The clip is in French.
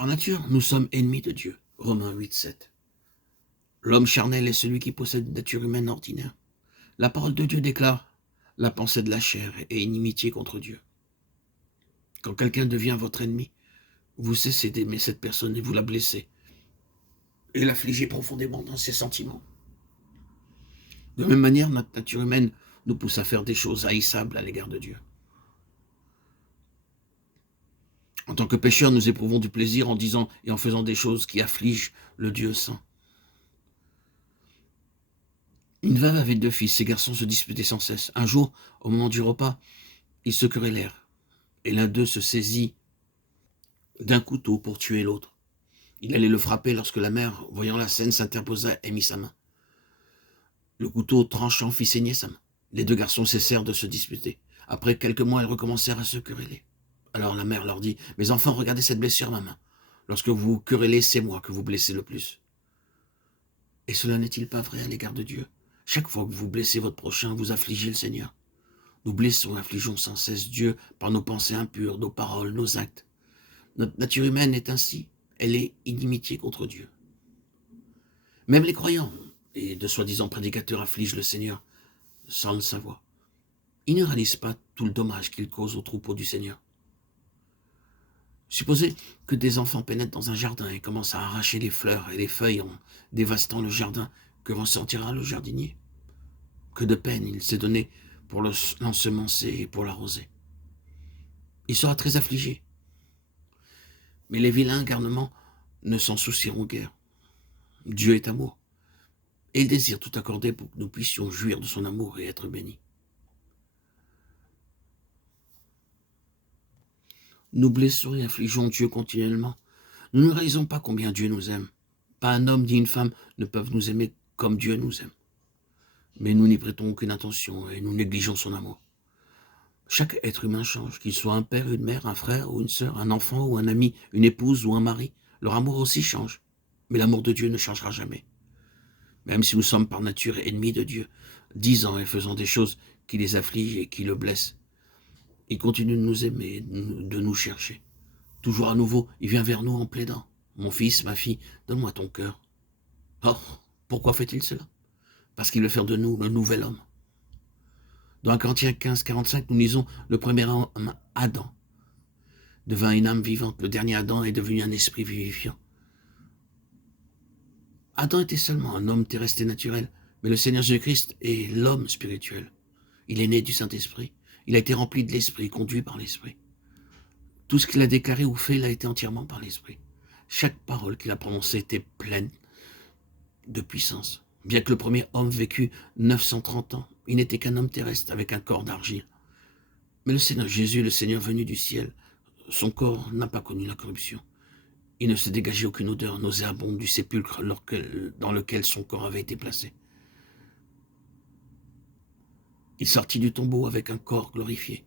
Par nature, nous sommes ennemis de Dieu. Romains 8, 7. L'homme charnel est celui qui possède une nature humaine ordinaire. La parole de Dieu déclare: la pensée de la chair est inimitié contre Dieu. Quand quelqu'un devient votre ennemi, vous cessez d'aimer cette personne et vous la blessez et l'affligez profondément dans ses sentiments. De même manière, notre nature humaine nous pousse à faire des choses haïssables à l'égard de Dieu. En tant que pécheurs, nous éprouvons du plaisir en disant et en faisant des choses qui affligent le Dieu saint. Une veuve avait 2 fils, ces garçons se disputaient sans cesse. Un jour, au moment du repas, ils se querellèrent, et l'un d'eux se saisit d'un couteau pour tuer l'autre. Il allait le frapper lorsque la mère, voyant la scène, s'interposa et mit sa main. Le couteau tranchant fit saigner sa main. Les 2 garçons cessèrent de se disputer. Après quelques mois, ils recommencèrent à se quereller. Alors la mère leur dit: « Mes enfants, regardez cette blessure à ma main. Lorsque vous vous querellez, c'est moi que vous blessez le plus. » Et cela n'est-il pas vrai à l'égard de Dieu? Chaque fois que vous blessez votre prochain, vous affligez le Seigneur. Nous blessons et affligeons sans cesse Dieu par nos pensées impures, nos paroles, nos actes. Notre nature humaine est ainsi. Elle est inimitié contre Dieu. Même les croyants et de soi-disant prédicateurs affligent le Seigneur sans le savoir. Ils ne réalisent pas tout le dommage qu'ils causent au troupeau du Seigneur. Supposez que des enfants pénètrent dans un jardin et commencent à arracher les fleurs et les feuilles en dévastant le jardin. Que ressentira le jardinier? Que de peine il s'est donné pour l'ensemencer et pour l'arroser. Il sera très affligé. Mais les vilains garnements ne s'en soucieront guère. Dieu est amour, et il désire tout accorder pour que nous puissions jouir de son amour et être bénis. Nous blessons et affligeons Dieu continuellement. Nous ne réalisons pas combien Dieu nous aime. Pas un homme ni une femme ne peuvent nous aimer comme Dieu nous aime. Mais nous n'y prêtons aucune attention et nous négligeons son amour. Chaque être humain change, qu'il soit un père, une mère, un frère ou une sœur, un enfant ou un ami, une épouse ou un mari. Leur amour aussi change. Mais l'amour de Dieu ne changera jamais. Même si nous sommes par nature ennemis de Dieu, disant et faisant des choses qui les affligent et qui le blessent, il continue de nous aimer, de nous chercher. Toujours à nouveau, il vient vers nous en plaidant: « Mon fils, ma fille, donne-moi ton cœur. » Or, pourquoi fait-il cela? Parce qu'il veut faire de nous le nouvel homme. Dans 1 Corinthiens 15, 45, nous lisons: « Le premier homme, Adam, devint une âme vivante. Le dernier Adam est devenu un esprit vivifiant. » Adam était seulement un homme terrestre et naturel, mais le Seigneur Jésus-Christ est l'homme spirituel. Il est né du Saint-Esprit. Il a été rempli de l'Esprit, conduit par l'Esprit. Tout ce qu'il a déclaré ou fait l'a été entièrement par l'Esprit. Chaque parole qu'il a prononcée était pleine de puissance. Bien que le premier homme vécut 930 ans, il n'était qu'un homme terrestre avec un corps d'argile. Mais le Seigneur Jésus, le Seigneur venu du ciel, son corps n'a pas connu la corruption. Il ne se dégageait aucune odeur nauséabonde du sépulcre dans lequel son corps avait été placé. Il sortit du tombeau avec un corps glorifié.